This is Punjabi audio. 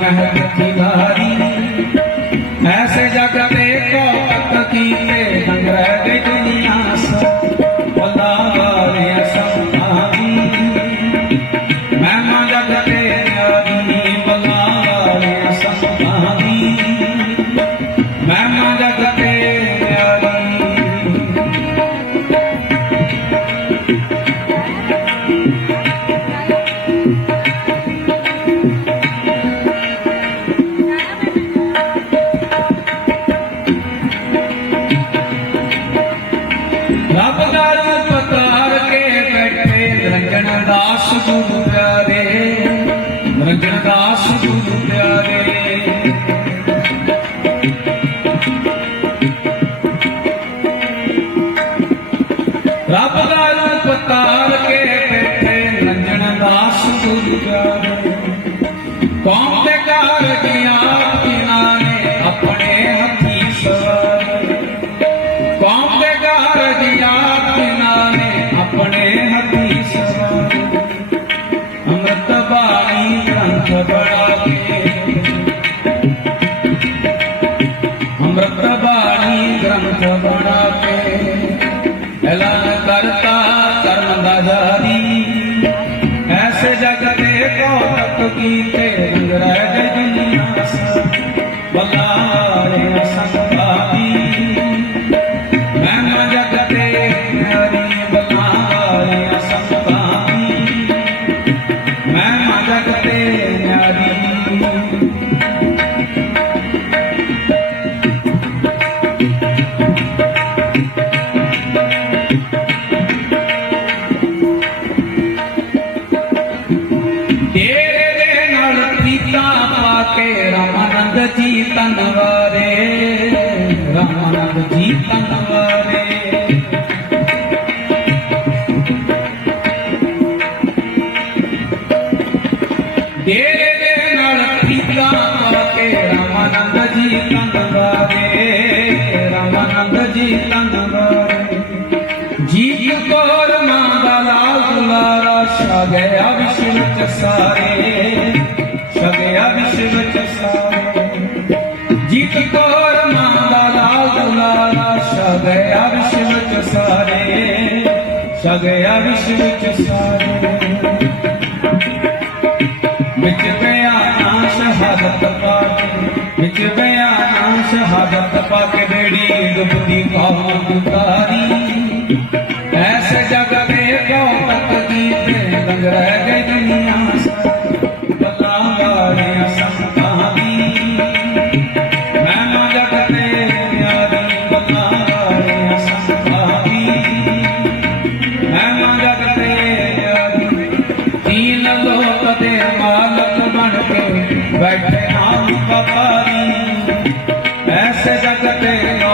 நகத்திவாரி ਦਾਸ ਗੁਰੂ ਪਿਆਰੇ ਰੰਗਣ ਦਾਸ ਗੁਰੂ ਪਿਆਰੇ। ਰੱਬ ਦਾ ਰੂਪ ਤਾਰ ਕੇ ਬੈਠੇ ਨੰਜਣ ਦਾਸ ਗੁਰੂ ਪਿਆਰੇ। ਕੌਮ ਤੇ ਕਾਰਜੀਆਂ दुनियादारी ऐसे जग में कौन तो गीते रंग ਗਿਆ ਵਿਸ਼ਵ ਚ ਸਾਰੇ ਛਗਿਆ ਵਿਸ਼ਵ ਚ ਸਾਰੇ। ਜੀਤ ਕੋਰ ਮੰਦਾ ਲਾਲ ਦੁਲਾਰਾ ਛਗਿਆ ਵਿਸ਼ਵ ਚ ਸਾਰੇ ਛਗਿਆ ਵਿਸ਼ਵ ਚ ਸਾਰੇ। ਵਿੱਚ ਪਿਆ ਨਾ ਸ਼ਹਾਦਤ ਪਾਕ ਵਿੱਚ ਪਿਆ ਨਾ ਸ਼ਹਾਦਤ ਪਾਕ ਬੇੜੀ ਡੁੱਬਦੀ ਕੌਮ ਦਾ बैठे नाम पकारी ऐसे जगते नौ